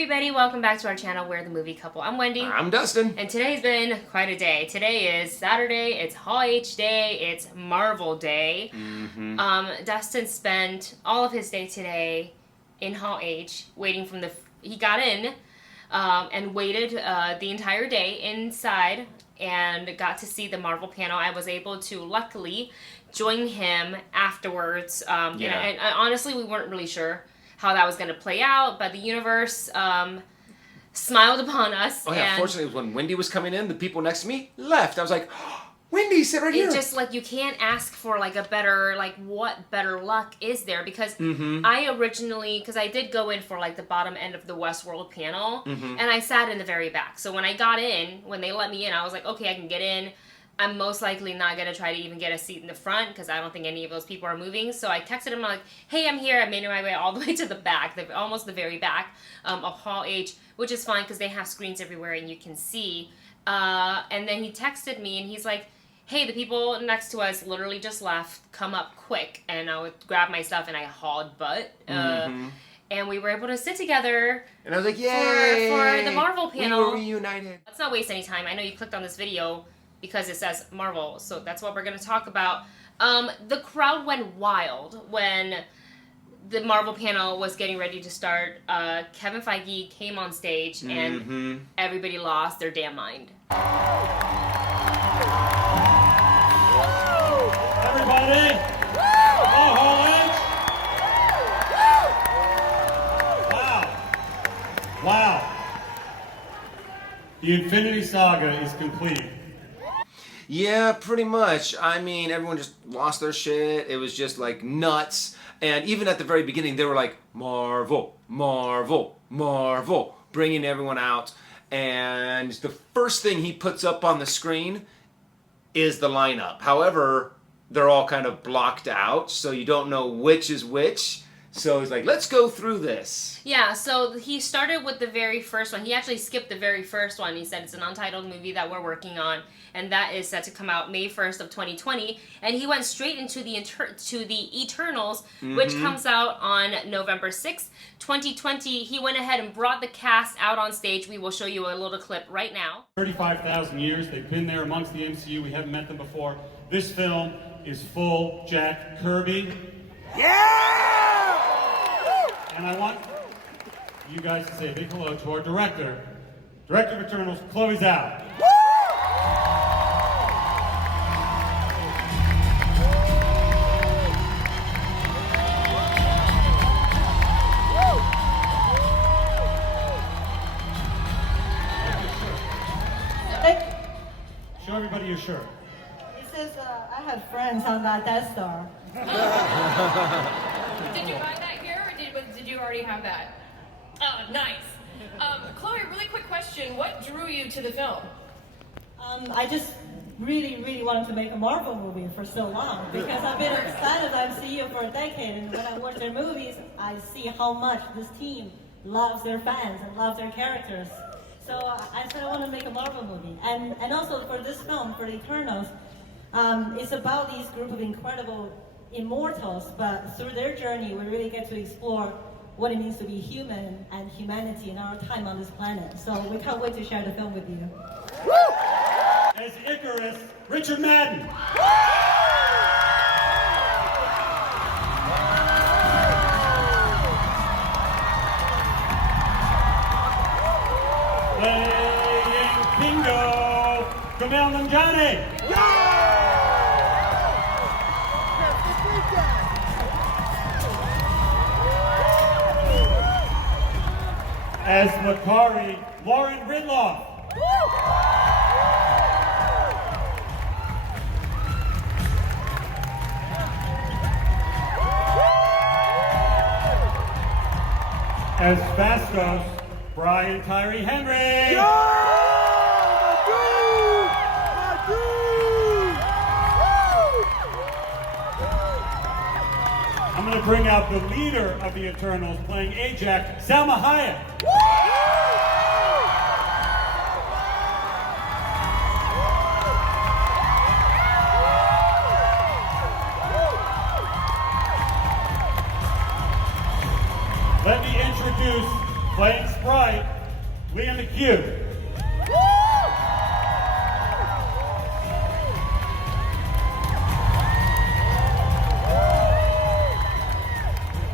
everybody, welcome back to our channel, We're the Movie Couple. I'm Wendy. I'm Dustin. And today's been quite a day. Today is Saturday, it's Hall H Day, it's Marvel Day. Dustin spent all of his day today in Hall H, waiting from he got in and waited the entire day inside and got to see the Marvel panel. I was able to, luckily, join him afterwards. And honestly, we weren't really sure how that was going to play out, but the universe smiled upon us. Oh yeah, fortunately when Wendy was coming in, the people next to me left. I was like, oh, Wendy, sit right here. It's just like, you can't ask for like a better, like what better luck is there? Because I originally, because I did go in for like the bottom end of the Westworld panel, and I sat in the very back. So when I got in, when they let me in, I was like, okay, I can get in. I'm most likely not going to try to even get a seat in the front because I don't think any of those people are moving. So I texted him, I'm like, hey, I'm here. I made my way all the way to the back, almost the very back of Hall H, which is fine because they have screens everywhere and you can see. And then he texted me and he's like, hey, the people next to us literally just left. Come up quick. And I would grab my stuff and I hauled butt. And we were able to sit together. And I was like, yay! For the Marvel panel. We were reunited. Let's not waste any time. I know you clicked on this video because it says Marvel, so that's what we're going to talk about. The crowd went wild when the Marvel panel was getting ready to start. Kevin Feige came on stage, and everybody lost their damn mind. Everybody! Wow. The Infinity Saga is complete. Yeah, pretty much. I mean, everyone just lost their shit. It was just like nuts. And even at the very beginning, they were like, Marvel, Marvel, Marvel, bringing everyone out. And the first thing he puts up on the screen is the lineup. However, they're all kind of blocked out, so you don't know which is which. So he's like, let's go through this. Yeah, so he started with the very first one. He actually skipped the very first one. He said it's an untitled movie that we're working on, and that is set to come out May 1st of 2020. And he went straight into the Eternals, which comes out on November 6th, 2020. He went ahead and brought the cast out on stage. We will show you a little clip right now. 35,000 years. They've been there amongst the MCU. We haven't met them before. This film is full Jack Kirby. Yeah! And I want you guys to say a big hello to our director of Eternals, Chloe Zhao. Show everybody your shirt. It says, I have friends on that Death Star. Did you buy that here, or did you already have that? Oh, nice. Chloe, really quick question. What drew you to the film? I just really wanted to make a Marvel movie for so long because I've been a fan of MCU for a decade, and when I watch their movies, I see how much this team loves their fans and loves their characters. So I said I want to make a Marvel movie. And also for this film, for the Eternals, it's about these group of incredible immortals, but through their journey, we really get to explore what it means to be human and humanity in our time on this planet. So we can't wait to share the film with you. Woo! As Icarus, Richard Madden. Playing Kingo, Kumail Nanjiani. As Makari, Lauren Ridloff. As Vastos, Brian Tyree Henry. I'm going to bring out the leader of the Eternals, playing Ajax, Salma Hayek. Let me introduce, playing Sprite, Liam the Cube.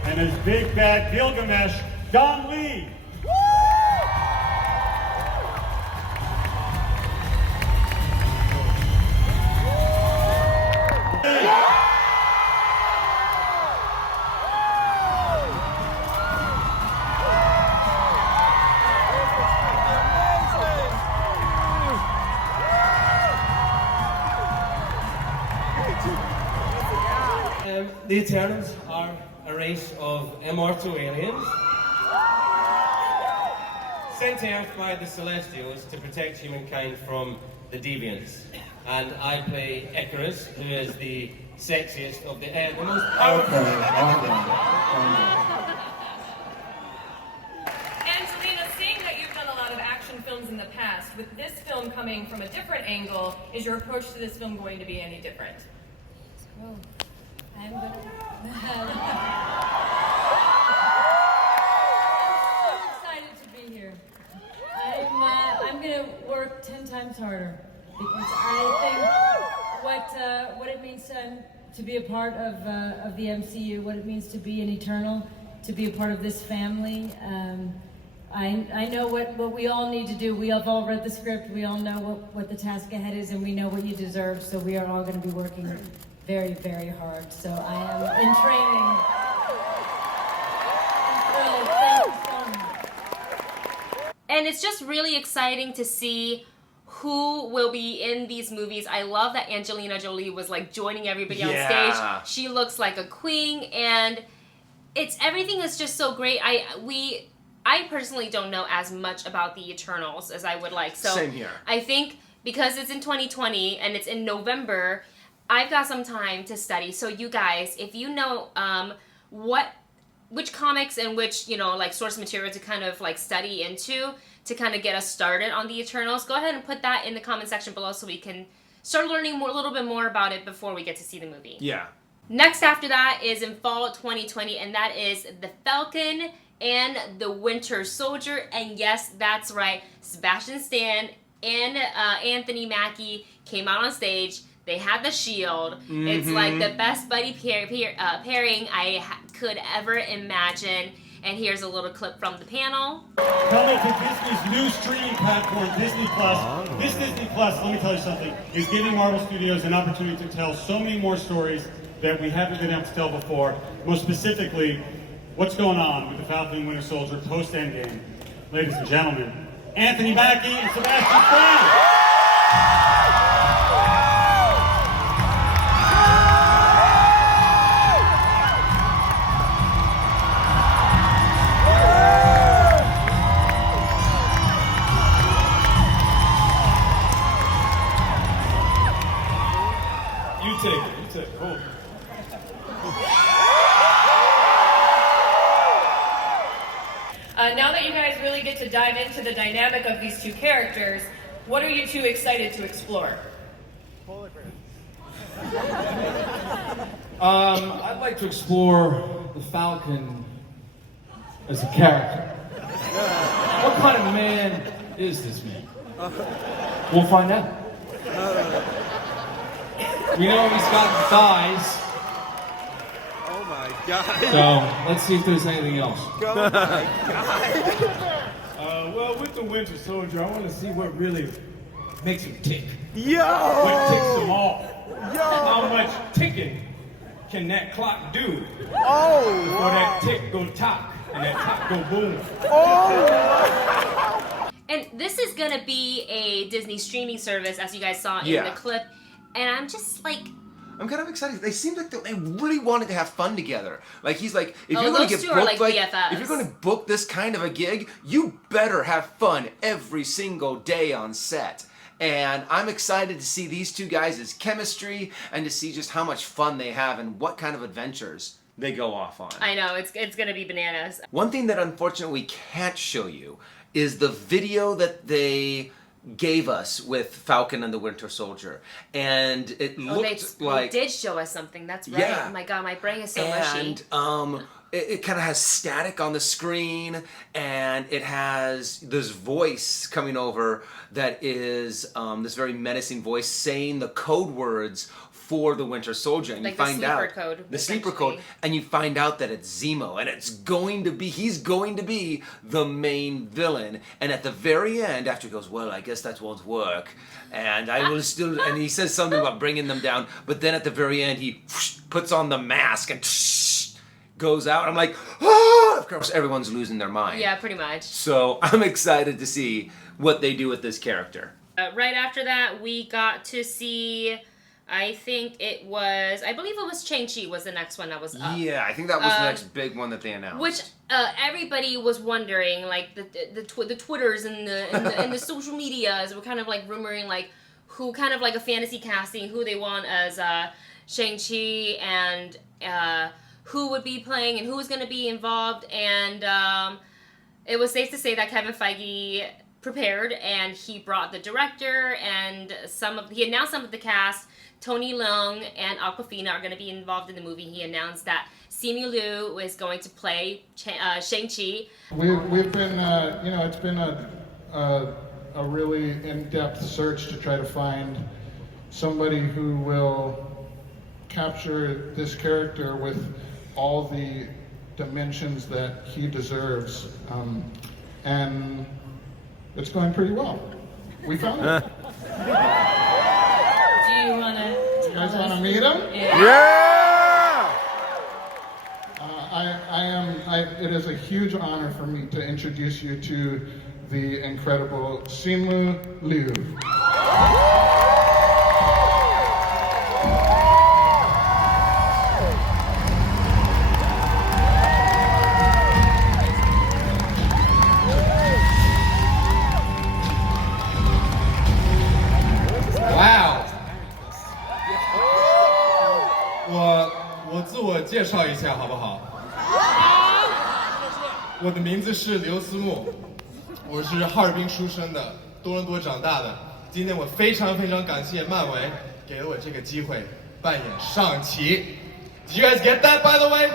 And as Big Bad Gilgamesh, Don Lee. The Eternals are a race of immortal aliens sent to Earth by the Celestials to protect humankind from the Deviants. And I play Icarus, who is the sexiest of the most powerful. Angelina, seeing that you've done a lot of action films in the past, with this film coming from a different angle, is your approach to this film going to be any different? Oh, I'm gonna... I'm so excited to be here. I'm gonna work 10 times harder because I think what it means to be a part of the MCU, what it means to be an Eternal, to be a part of this family. I know what we all need to do. We have all read the script. We all know what the task ahead is, and we know what you deserve. So we are all going to be working very, very hard. So I am in training. I'm thrilled. Thank you so much. And it's just really exciting to see who will be in these movies. I love that Angelina Jolie was like joining everybody on stage. She looks like a queen, and everything is just so great. I personally don't know as much about the Eternals as I would like. So Same here. I think because it's in 2020 and it's in November, I've got some time to study. So you guys, if you know which comics and which, like source material to kind of like study into to kind of get us started on the Eternals, go ahead and put that in the comment section below so we can start learning a little bit more about it before we get to see the movie. Yeah. Next after that is in fall 2020, and that is the Falcon and the Winter Soldier. And yes, that's right, Sebastian Stan and Anthony Mackie came out on stage. They had the shield. Mm-hmm. It's like the best buddy pairing I could ever imagine. And here's a little clip from the panel. Coming to Disney's new streaming platform, Disney Plus. This Disney Plus, let me tell you something, is giving Marvel Studios an opportunity to tell so many more stories that we haven't been able to tell before. Most specifically, what's going on with the Falcon and Winter Soldier post-Endgame. Ladies and gentlemen, Anthony Mackie and Sebastian Stan. You take it. Hold it. Now that you guys really get to dive into the dynamic of these two characters, what are you two excited to explore? I'd like to explore the Falcon as a character. What kind of man is this man? We'll find out. We know he's got thighs. Oh my God. So let's see if there's anything else. Oh my God. Well, with the Winter Soldier, I want to see what really Makes him tick. Yo! what ticks them all. Yo! How much ticking can that clock do Oh! before that tick go tock and that tock go boom? Oh! And this is gonna be a Disney streaming service, as you guys saw in the clip. And I'm just like, I'm kind of excited. They seem like they really wanted to have fun together. Like he's like, if you're going those to get two booked, are like BFFs. if you're going to book this kind of a gig, you better have fun every single day on set. And I'm excited to see these two guys' chemistry and to see just how much fun they have and what kind of adventures they go off on. I know, it's gonna be bananas. One thing that unfortunately we can't show you is the video that they gave us with Falcon and the Winter Soldier. And it looked like... They did show us something, that's right. Yeah. Oh my god, my brain is so mushy. And it kind of has static on the screen, and it has this voice coming over that is this very menacing voice saying the code words for the Winter Soldier, and like you find the sleeper out code, the sleeper code, and you find out that it's Zemo, and he's going to be the main villain. And at the very end, after he goes, well, I guess that won't work, and I will still, and he says something about bringing them down, but then at the very end he puts on the mask and goes out. I'm like, oh! Of course, everyone's losing their mind. Yeah, pretty much. So I'm excited to see what they do with this character. Right after that, we got to see. I believe it was Shang-Chi was the next one that was up. Yeah, I think that was the next big one that they announced. Which everybody was wondering, like the Twitters and the social medias were kind of like rumoring like who kind of like a fantasy casting, who they want as Shang-Chi, and who would be playing and who was going to be involved, and it was safe to say that Kevin Feige prepared, and he brought the director and he announced some of the cast. Tony Leung and Awkwafina are going to be involved in the movie. He announced that Simu Liu is going to play Shang-Chi. We've been, it's been a really in-depth search to try to find somebody who will capture this character with all the dimensions that he deserves, and it's going pretty well. We found it. You guys want to meet him? Yeah! It is a huge honor for me to introduce you to the incredible Simu Liu. Wow! 我自我介绍一下好不好？我的名字是刘思慕，我是哈尔滨出生的，多伦多长大的。今天我非常感谢漫威给了我这个机会扮演上奇。Did you guys get that, by the way?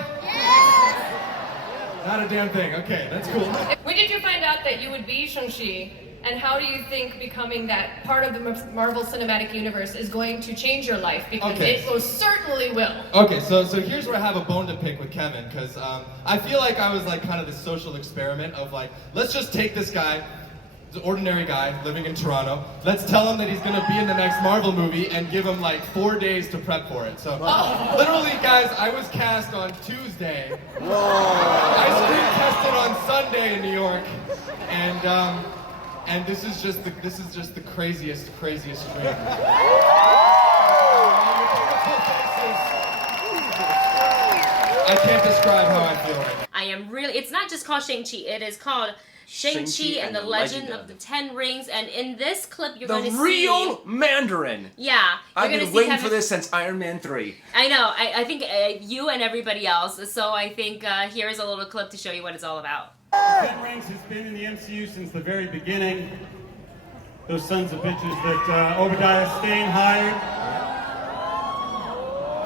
Not a damn thing. Okay, that's cool. When did you find out that you would be Shang-Chi? And how do you think becoming that part of the Marvel Cinematic Universe is going to change your life? Because it most certainly will. Okay, so here's where I have a bone to pick with Kevin, because I feel like I was like kind of this social experiment of like, let's just take this guy, the ordinary guy living in Toronto, let's tell him that he's gonna be in the next Marvel movie and give him like 4 days to prep for it. So literally, guys, I was cast on Tuesday. Whoa. I screen tested on Sunday in New York, and this is just the craziest dream. I can't describe how I feel right now. I am really. It's not just called Shang-Chi. It is called Shang-Chi and the Legend of the Ten Rings. And in this clip, you're going to see the real Mandarin. Yeah, I've been waiting for this since Iron Man 3. I know. I think you and everybody else. So I think here's a little clip to show you what it's all about. The Ten Rings has been in the MCU since the very beginning. Those sons of bitches that Obadiah Stane hired.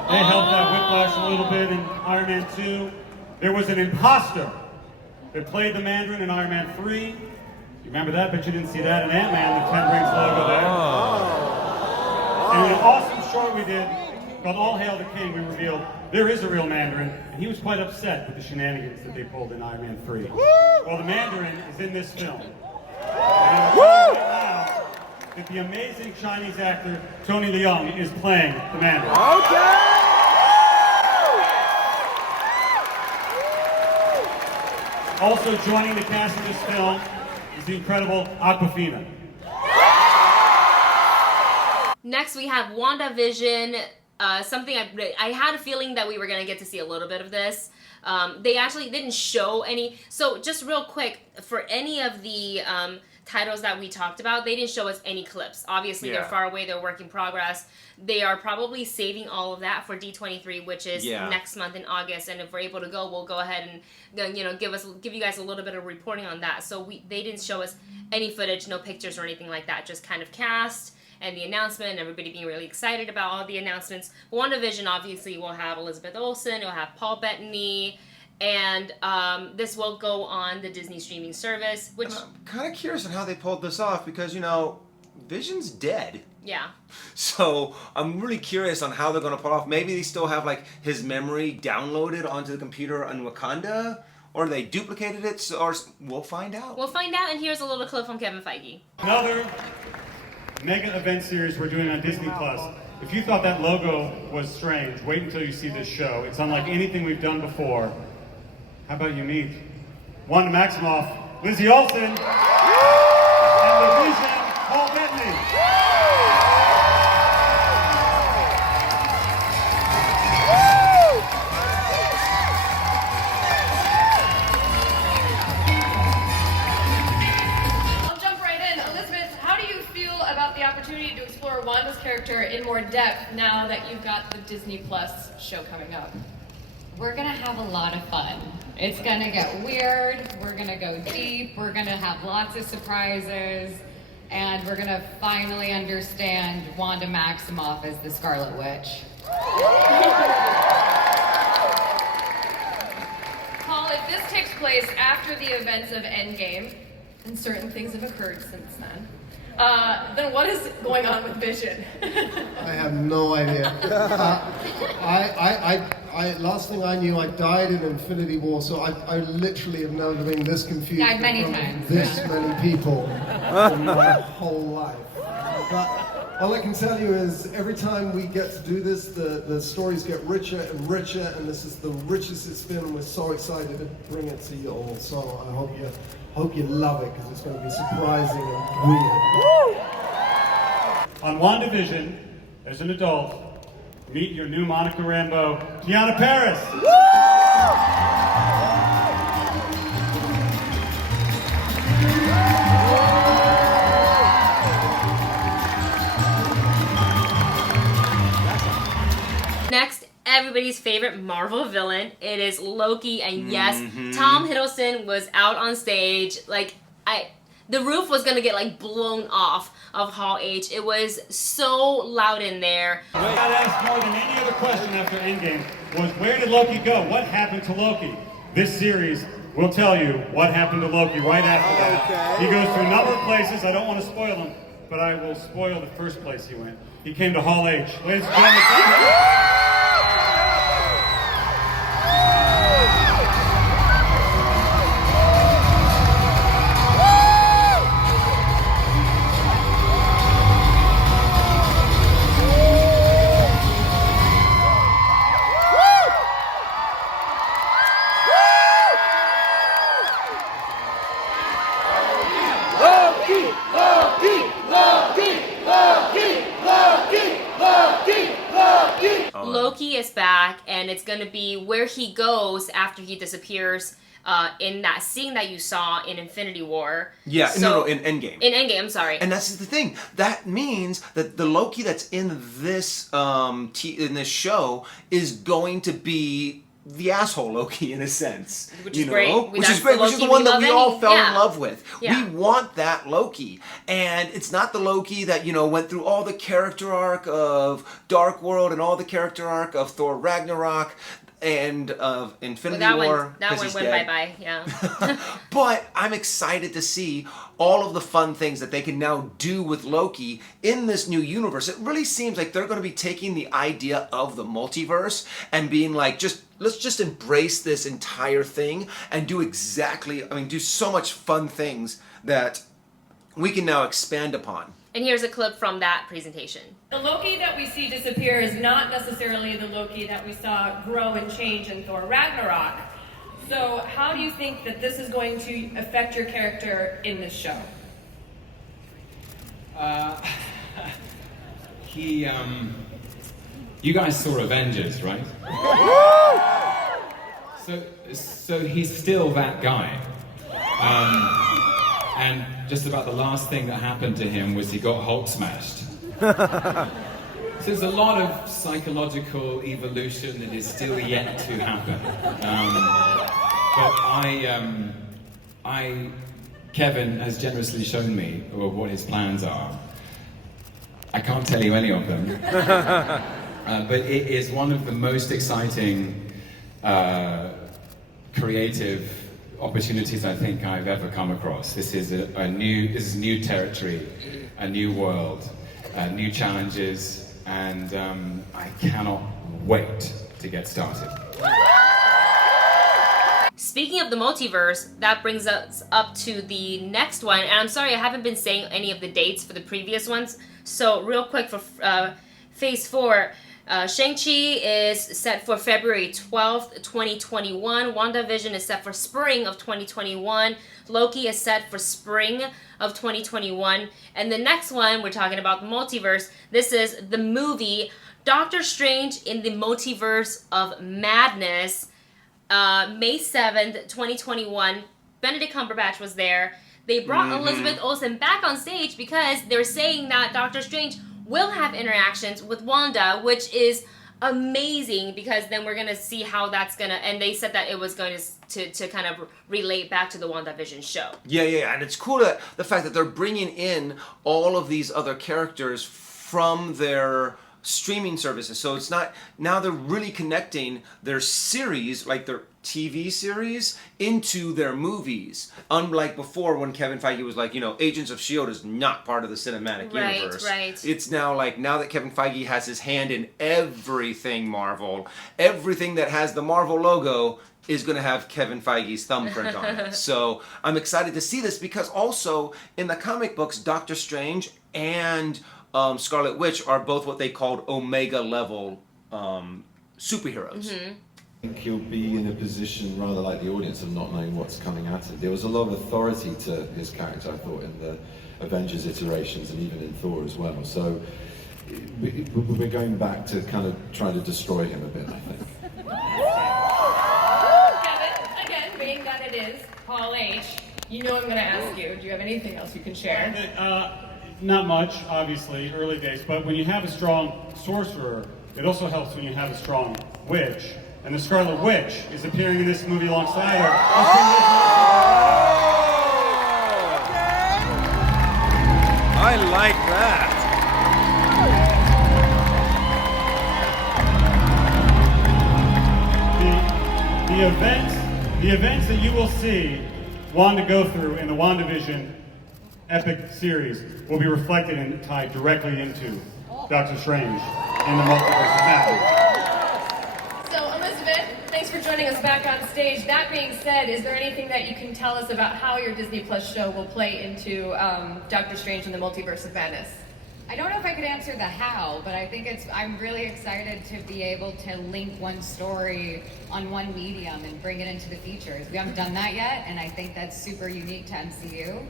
They helped out Whiplash a little bit in Iron Man 2. There was an imposter that played the Mandarin in Iron Man 3. You remember that? Bet you didn't see that in Ant-Man, the Ten Rings logo there. And in an awesome short we did called All Hail the King, we revealed there is a real Mandarin, and he was quite upset with the shenanigans that they pulled in Iron Man 3. Well, the Mandarin is in this film. And I'm telling you right now that the amazing Chinese actor Tony Leung is playing the Mandarin. Okay! Also joining the cast of this film is the incredible Awkwafina. Next, we have WandaVision. Something I had a feeling that we were going to get to see a little bit of this. They actually didn't show any. So just real quick, for any of the titles that we talked about, they didn't show us any clips. Obviously, they're far away. They're work in progress. They are probably saving all of that for D23, which is next month in August. And if we're able to go, we'll go ahead and give you guys a little bit of reporting on that. So they didn't show us any footage, no pictures or anything like that. Just kind of cast and the announcement, and everybody being really excited about all the announcements. WandaVision obviously will have Elizabeth Olsen, it'll have Paul Bettany, And this will go on the Disney streaming service, which... And I'm kind of curious on how they pulled this off because, Vision's dead. Yeah. So I'm really curious on how they're going to pull off. Maybe they still have like his memory downloaded onto the computer on Wakanda, or they duplicated it, or we'll find out. We'll find out, and here's a little clip from Kevin Feige. Another mega event series we're doing on Disney Plus. If you thought that logo was strange, wait until you see this show. It's unlike anything we've done before. How about you meet Wanda Maximoff, Lizzie Olsen, and the Vision, Paul Bettany. Opportunity to explore Wanda's character in more depth now that you've got the Disney Plus show coming up. We're gonna have a lot of fun. It's gonna get weird, we're gonna go deep, we're gonna have lots of surprises, and we're gonna finally understand Wanda Maximoff as the Scarlet Witch. Paul, if this takes place after the events of Endgame, and certain things have occurred since then what is going on with Vision? I have no idea. Last thing I knew, I died in Infinity War, so I literally have never been this confused. Died many times. This many people in my whole life. But all I can tell you is every time we get to do this, the stories get richer and richer, and this is the richest it's been, and we're so excited to bring it to you all. So I hope you love it, because it's going to be surprising and weird. On WandaVision, as an adult, meet your new Monica Rambeau, Tiana Paris. Next, everybody's favorite Marvel villain. It is Loki, and yes, Tom Hiddleston was out on stage. The roof was gonna get blown off of Hall H. It was so loud in there. What I got asked more than any other question after Endgame was, where did Loki go? What happened to Loki? This series will tell you what happened to Loki right after that. He goes to a number of places. I don't want to spoil them, but I will spoil the first place he went. He came to Hall H. Ladies and gentlemen, Loki is back, and it's gonna be where he goes after he disappears in that scene that you saw in Infinity War. Yeah, So- in Endgame. In Endgame, I'm sorry. And that's the thing. That means that the Loki that's in this in this show is going to be the asshole Loki in a sense, Which is great. Which That's is great. the Which is Loki the one we that we love all fell yeah. in love with. Yeah. We want that Loki, and it's not the Loki that went through all the character arc of Dark World and all the character arc of Thor Ragnarok and of Infinity War. That 'cause one he's went dead. bye-bye, yeah. But I'm excited to see all of the fun things that they can now do with Loki in this new universe. It really seems like they're going to be taking the idea of the multiverse and being like, let's just embrace this entire thing and do so much fun things that we can now expand upon. And here's a clip from that presentation. The Loki that we see disappear is not necessarily the Loki that we saw grow and change in Thor Ragnarok. So how do you think that this is going to affect your character in this show? You guys saw Avengers, right? So he's still that guy. And just about the last thing that happened to him was he got Hulk smashed. So there's a lot of psychological evolution that is still yet to happen. But Kevin has generously shown me what his plans are. I can't tell you any of them. But it is one of the most exciting creative opportunities I think I've ever come across. This is new territory, a new world, new challenges, and I cannot wait to get started. Speaking of the multiverse, that brings us up to the next one. And I'm sorry, I haven't been saying any of the dates for the previous ones. So real quick for Phase 4, Shang-Chi is set for February 12th, 2021. WandaVision is set for spring of 2021. Loki is set for spring of 2021. And the next one, we're talking about the multiverse. This is the movie Doctor Strange in the Multiverse of Madness. May 7th, 2021. Benedict Cumberbatch was there. They brought Elizabeth Olsen back on stage because they're saying that Doctor Strange will have interactions with Wanda, which is amazing because then we're going to see how that's going to... And they said that it was going to kind of relate back to the WandaVision show. Yeah. And it's cool that the fact that they're bringing in all of these other characters from their streaming services. So it's not, now they're really connecting their series, like their TV series, into their movies. Unlike before when Kevin Feige was like, Agents of S.H.I.E.L.D. is not part of the cinematic universe. Right. It's now like, now that Kevin Feige has his hand in everything Marvel, everything that has the Marvel logo is going to have Kevin Feige's thumbprint on it. So I'm excited to see this because also in the comic books, Doctor Strange and Scarlet Witch are both what they called Omega level superheroes. I think he'll be in a position rather like the audience of not knowing what's coming at him. There was a lot of authority to his character, I thought, in the Avengers iterations and even in Thor as well. So we're going back to kind of try to destroy him a bit, I think. Kevin, again, being that it is Paul H., I'm going to ask you, do you have anything else you can share? Not much, obviously, early days, but when you have a strong sorcerer, it also helps when you have a strong witch. And the Scarlet Witch is appearing in this movie alongside her. I like that. The events that you will see Wanda go through in the WandaVision epic series will be reflected and tied directly into Doctor Strange in the Multiverse of Madness. So, Elizabeth, thanks for joining us back on stage. That being said, is there anything that you can tell us about how your Disney Plus show will play into Doctor Strange in the Multiverse of Madness? I don't know if I could answer the how, but I think I'm really excited to be able to link one story on one medium and bring it into the features. We haven't done that yet, and I think that's super unique to MCU.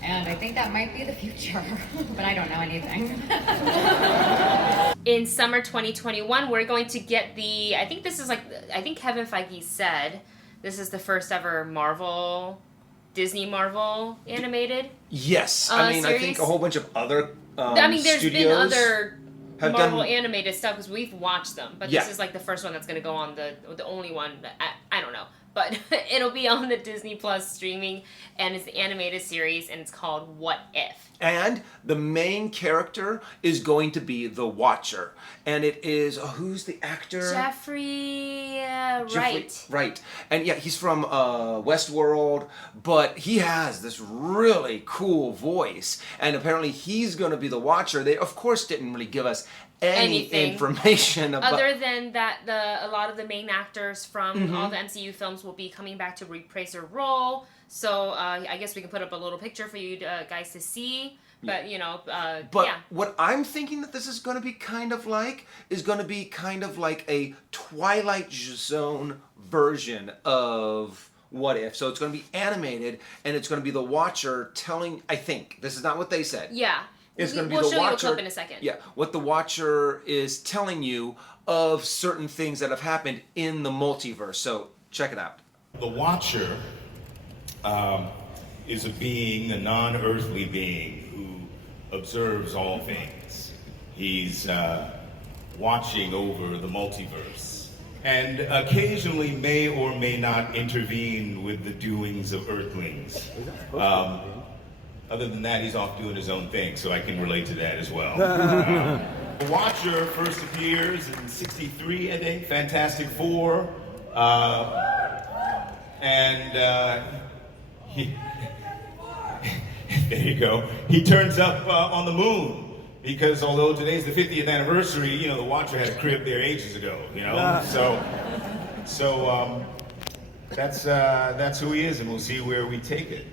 And I think that might be the future, but I don't know anything. In summer 2021, we're going to get I think Kevin Feige said this is the first ever Disney Marvel animated. Yes. Series. I think a whole bunch of other there's studios been other Marvel done animated stuff because we've watched them, but this is like the first one that's going to go on the only one. I don't know. But it'll be on the Disney Plus streaming, and it's the animated series, and it's called What If? And the main character is going to be the Watcher. And it is, who's the actor? Jeffrey Wright. Right. And yeah, he's from Westworld, but he has this really cool voice. And apparently he's going to be the Watcher. They, of course, didn't really give us any information about... Other than that, a lot of the main actors from all the MCU films will be coming back to reprise their role. So I guess we can put up a little picture for you guys to see. But, what I'm thinking that this is going to be kind of like is going to be kind of like a Twilight Zone version of What If. So it's going to be animated, and it's going to be the Watcher telling... I think. This is not what they said. Yeah. It's going to be we'll the show Watcher. You a clip in a second. Yeah, what the Watcher is telling you of certain things that have happened in the multiverse. So check it out. The Watcher is a being, a non-earthly being who observes all things. He's watching over the multiverse and occasionally may or may not intervene with the doings of Earthlings. Other than that, he's off doing his own thing, so I can relate to that as well. The Watcher first appears in '63, I think, Fantastic Four. and there you go. He turns up on the moon. Because although today's the 50th anniversary, you know, the Watcher had a crib there ages ago, you know? So that's who he is, and we'll see where we take it.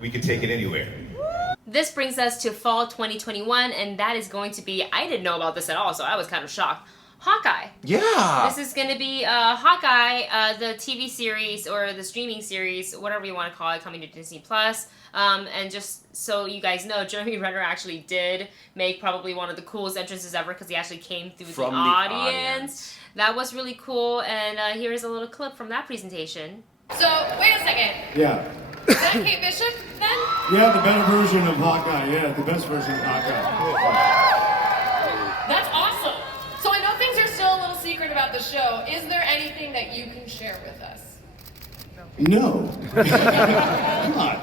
We could take it anywhere. This brings us to fall 2021, and that is going to be, I didn't know about this at all, so I was kind of shocked. Hawkeye. Yeah. This is going to be Hawkeye, the TV series or the streaming series, whatever you want to call it, coming to Disney Plus. And just so you guys know, Jeremy Renner actually did make probably one of the coolest entrances ever because he actually came through the audience. That was really cool. And here is a little clip from that presentation. So, wait a second. Yeah. Is that Kate Bishop then? Yeah, the better version of Hawkeye. Yeah, the best version of Hawkeye. That's awesome. So I know things are still a little secret about the show. Is there anything that you can share with us? No. Come on.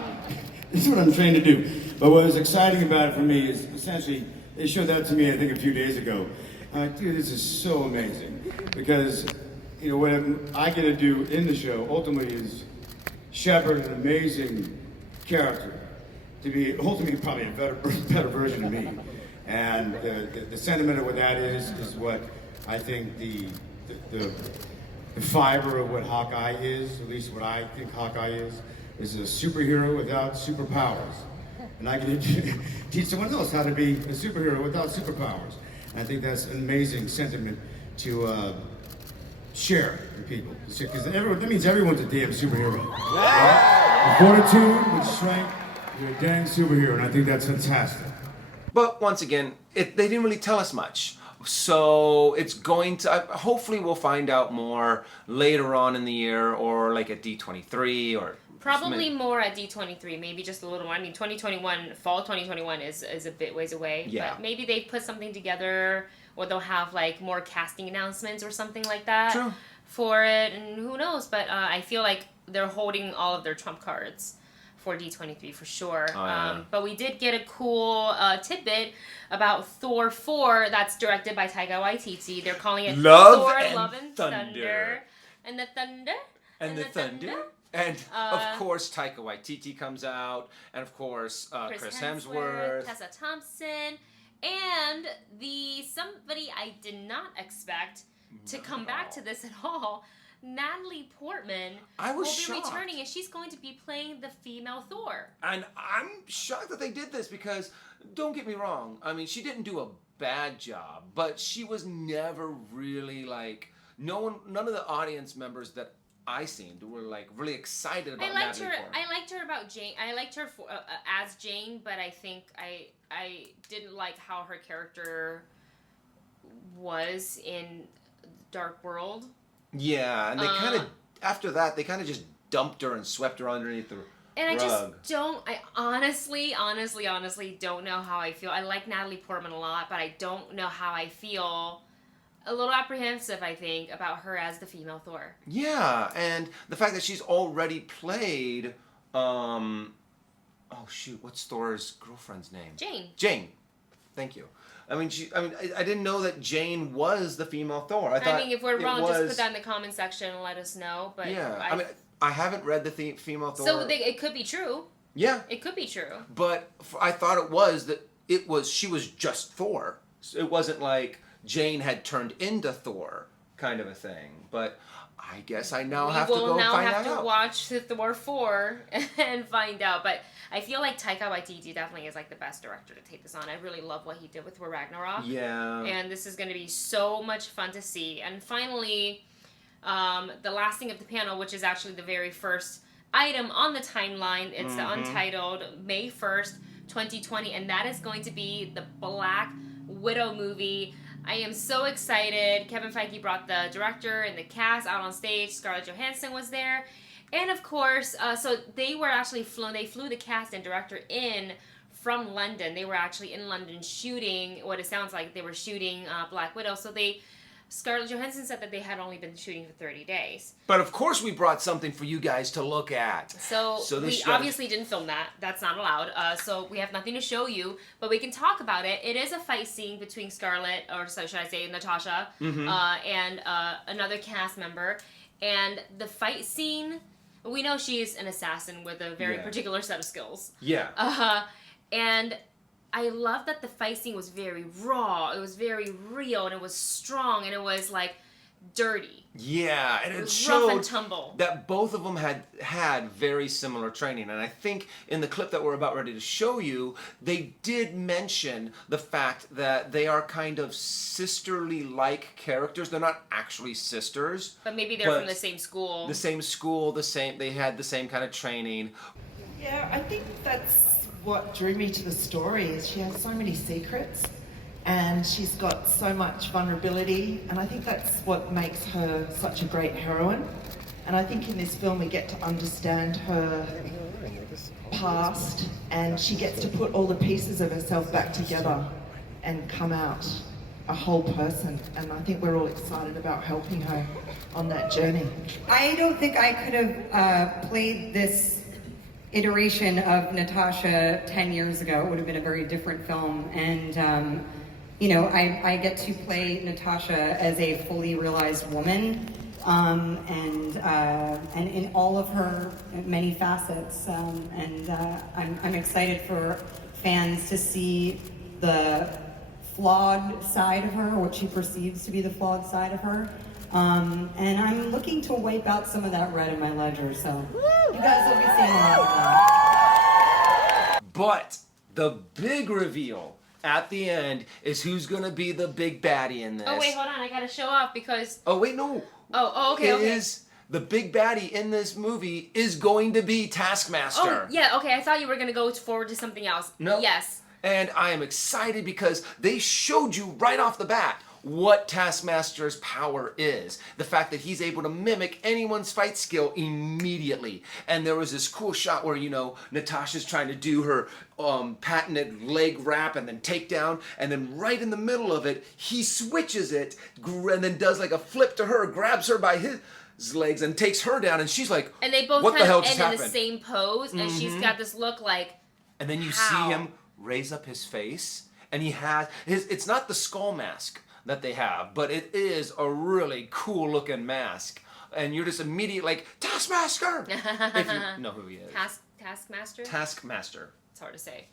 This is what I'm trained to do. But what was exciting about it for me is essentially, they showed that to me, I think, a few days ago. I'm like, dude, this is so amazing. Because, you know, what I get to do in the show, ultimately, is shepherd an amazing character to be, ultimately, probably a better version of me. And the sentiment of what that is what I think the fiber of what Hawkeye is, at least what I think Hawkeye is a superhero without superpowers. And I get to teach someone else how to be a superhero without superpowers. And I think that's an amazing sentiment to share with people. Because that means everyone's a damn superhero. Yeah. With fortitude, with strength, you're a dang superhero, and I think that's fantastic. But once again, they didn't really tell us much. So it's going to, hopefully we'll find out more later on in the year or like at D23 or... Probably more at D23, maybe just a little more. I mean, 2021, fall 2021 is a bit ways away. Yeah. But maybe they put something together or they'll have like more casting announcements or something like that. True. For it. And who knows? But I feel like they're holding all of their trump cards for D23 for sure. Oh, yeah. But we did get a cool tidbit about Thor 4 that's directed by Taika Waititi. They're calling it Thor, Love and Thunder. And the thunder. And the thunder. And of course, Taika Waititi comes out, and of course, Chris Hemsworth, Tessa Thompson, and somebody I did not expect to come back to this at all, Natalie Portman will be returning, and she's going to be playing the female Thor. And I'm shocked that they did this because, don't get me wrong, I mean, she didn't do a bad job, but she was never really like, none of the audience members that I seen were like really excited about Natalie Portman. I liked her about Jane. I liked her as Jane, but I think I didn't like how her character was in Dark World. Yeah, and they kind of after that they kind of just dumped her and swept her underneath the rug. I just don't. I honestly don't know how I feel. I like Natalie Portman a lot, but I don't know how I feel. A little apprehensive, I think, about her as the female Thor. Yeah, and the fact that she's already played, oh shoot, what's Thor's girlfriend's name? Jane. Thank you. I mean, I didn't know that Jane was the female Thor. I mean, if we're wrong, just put that in the comment section and let us know. But yeah, I haven't read the female Thor. So it could be true. Yeah, it could be true. But I thought she was just Thor. It wasn't like Jane had turned into Thor, kind of a thing. But I guess I now have to go and find out. We will now have to watch Thor 4 and find out. But I feel like Taika Waititi definitely is like the best director to take this on. I really love what he did with Thor Ragnarok. Yeah. And this is going to be so much fun to see. And finally, the last thing of the panel, which is actually the very first item on the timeline. It's the untitled May 1st, 2020. And that is going to be the Black Widow movie. I am so excited. Kevin Feige brought the director and the cast out on stage. Scarlett Johansson was there. And of course, so they were actually they flew the cast and director in from London. They were actually in London shooting what it sounds like they were shooting Black Widow. So Scarlett Johansson said that they had only been shooting for 30 days. But of course we brought something for you guys to look at. So we obviously didn't film that. That's not allowed. So we have nothing to show you, but we can talk about it. It is a fight scene between Scarlett, or so should I say Natasha, and another cast member. And the fight scene we know she's an assassin with a very particular set of skills. Yeah. And I love that the fight scene was very raw. It was very real, and it was strong, and it was like dirty. Yeah, and it rough and showed tumble. that both of them had very similar training. And I think in the clip that we're about ready to show you, they did mention the fact that they are kind of sisterly-like characters. They're not actually sisters. But maybe they're from the same school. They had the same kind of training. Yeah, I think that's what drew me to the story, is she has so many secrets. And she's got so much vulnerability, and I think that's what makes her such a great heroine. And I think in this film we get to understand her past, and she gets to put all the pieces of herself back together and come out a whole person. And I think we're all excited about helping her on that journey. I don't think I could have played this iteration of Natasha 10 years ago. It would have been a very different film. And you know, I get to play Natasha as a fully realized woman, and in all of her many facets. I'm excited for fans to see the flawed side of her, what she perceives to be the flawed side of her. And I'm looking to wipe out some of that red in my ledger, so you guys will be seeing a lot of that. But the big reveal at the end is who's gonna be the big baddie in this. Oh wait, hold on, I gotta show off because... Oh wait, no. Okay. The big baddie in this movie is going to be Taskmaster. Oh, yeah, okay, I thought you were gonna go forward to something else. No. Yes. And I am excited because they showed you right off the bat what Taskmaster's power is. The fact that he's able to mimic anyone's fight skill immediately. And there was this cool shot where, you know, Natasha's trying to do her patented leg wrap and then takedown, and then right in the middle of it, he switches it and then does like a flip to her, grabs her by his legs and takes her down, and she's like, and they both what the kind hell of just end in happened? the same pose, and she's got this look like, and then you see him raise up his face, and he has it's not the skull mask that they have, but it is a really cool looking mask, and you're just immediately like, Taskmaster, if you know who he is. Taskmaster? Taskmaster. It's hard to say.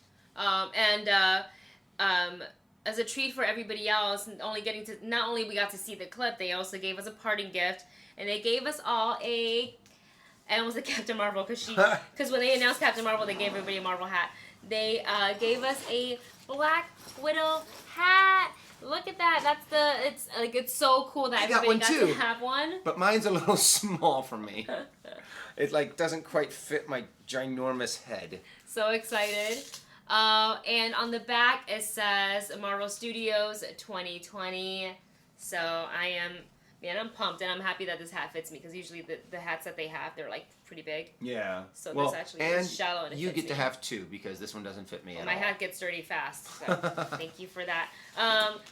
As a treat for everybody else, not only we got to see the clip, they also gave us a parting gift, and they gave us all I almost said Captain Marvel, because when they announced Captain Marvel, they gave everybody a Marvel hat. They gave us a Black Widow hat. Look at that. It's so cool that everybody got to have one. But mine's a little small for me. It like doesn't quite fit my ginormous head. So excited. And on the back it says Marvel Studios 2020. So I'm pumped, and I'm happy that this hat fits me, because usually the hats that they have, they're like pretty big. Yeah. So this actually is shallow, and it you fits get to me. have two, because this one doesn't fit me at all. My hat gets dirty fast, so thank you for that.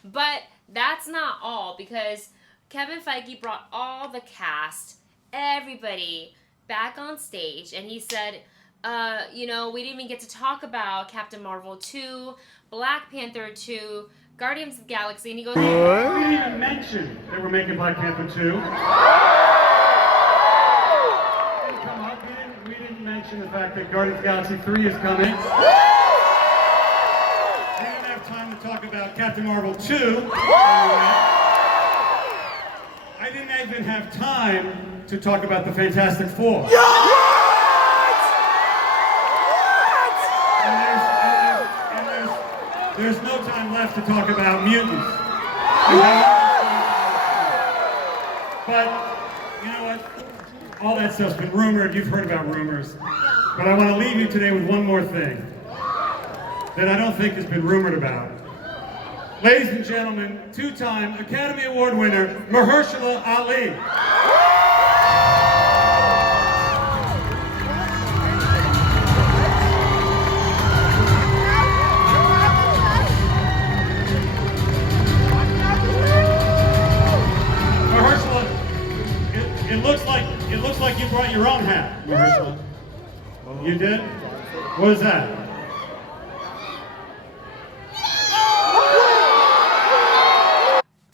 But that's not all, because Kevin Feige brought all the cast, everybody, back on stage, and he said, we didn't even get to talk about Captain Marvel 2, Black Panther 2, Guardians of the Galaxy, and he goes... We didn't even mention that we're making Black Panther 2. We didn't mention the fact that Guardians of the Galaxy 3 is coming. We didn't have time to talk about Captain Marvel 2. I didn't even have time to talk about the Fantastic Four. There's no time left to talk about mutants. But, you know what? All that stuff's been rumored. You've heard about rumors. But I want to leave you today with one more thing that I don't think has been rumored about. Ladies and gentlemen, two-time Academy Award winner, Mahershala Ali. It looks like you brought your own hat, Mahershala. You did? What is that?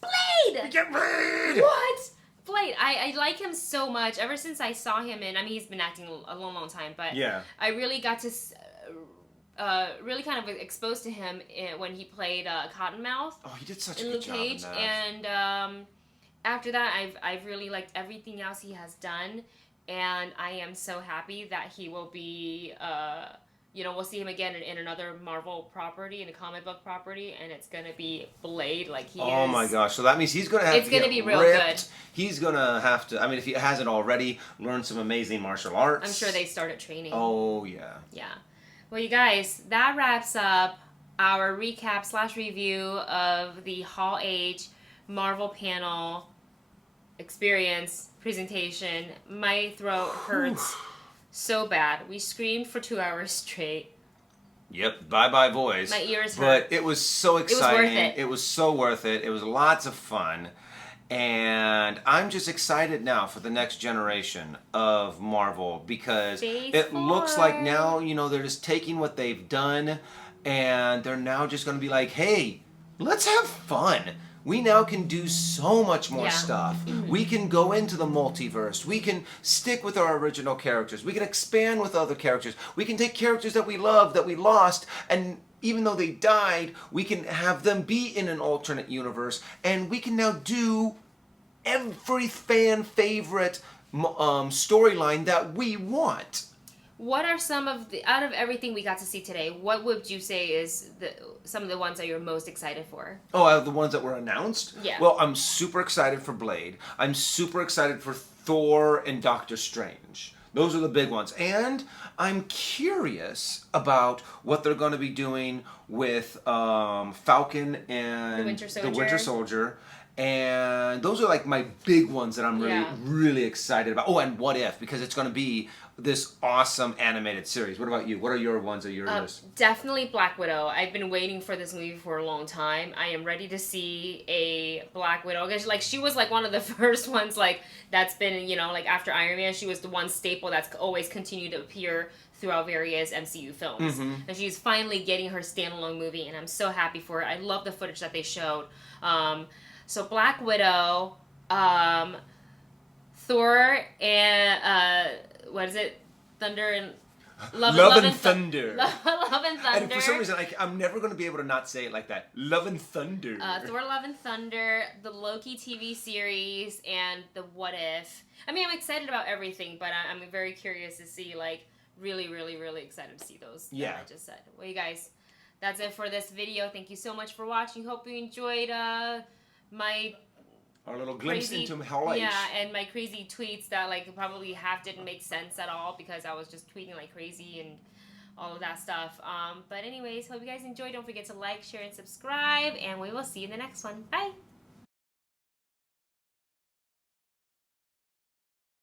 Blade! Get Blade! What? Blade. I like him so much. much. Ever since I saw him in, I mean, he's been acting a long time, but Yeah. I really got to really kind of exposed to him when he played Cottonmouth. Oh, he did such a in good Luke job Cage, in that. and after that, I've really liked everything else he has done, and I am so happy that he will be. We'll see him again in another Marvel property, in a comic book property, and it's gonna be Blade. Like he is. Oh my gosh! So that means he's gonna have It's to gonna get be real ripped. good. He's gonna have to. I mean, if he hasn't already, learn some amazing martial arts. I'm sure they started training. Oh yeah. Yeah. Well, you guys, that wraps up our recap / review of the Hall H Marvel panel experience presentation. My throat hurts so bad. We screamed for 2 hours straight. Yep. Bye voice. My ears But hurt. it was so It was exciting. worth it. It was so worth it. It was lots of fun. And I'm just excited now for the next generation of Marvel because it looks like now, they're just taking what they've done and they're now just going to be like, hey, let's have fun. We now can do so much more stuff. We can go into the multiverse. We can stick with our original characters. We can expand with other characters. We can take characters that we love, that we lost, and even though they died, we can have them be in an alternate universe, and we can now do every fan favorite storyline that we want. What are some of out of everything we got to see today, what would you say is some of the ones that you're most excited for? Oh, the ones that were announced? Yeah. Well, I'm super excited for Blade. I'm super excited for Thor and Doctor Strange. Those are the big ones. And I'm curious about what they're going to be doing with Falcon and The Winter Soldier. And those are like my big ones that I'm Yeah. really excited about. Oh, and What If, because it's going to be this awesome animated series. What about you? What are your ones that you're just... Definitely Black Widow. I've been waiting for this movie for a long time. I am ready to see a Black Widow. Like, she was like one of the first ones, like, that's been, like after Iron Man, she was the one staple that's always continued to appear throughout various MCU films. Mhm. And she's finally getting her standalone movie, and I'm so happy for it. I love the footage that they showed. So Black Widow, Thor, and what is it? Thunder and Love and Thunder. Love and Thunder. And for some reason, I'm never going to be able to not say it like that. Love and Thunder. Thor, Love and Thunder, the Loki TV series, and the What If. I mean, I'm excited about everything, but I'm very curious to see, like, really, really, really excited to see those Yeah. that I just said. Well, you guys, that's it for this video. Thank you so much for watching. Hope you enjoyed Our little glimpse crazy, into Hall H. yeah, and my crazy tweets that like probably half didn't make sense at all because I was just tweeting like crazy and all of that stuff. But anyways, hope you guys enjoyed. Don't forget to like, share, and subscribe, and we will see you in the next one. Bye.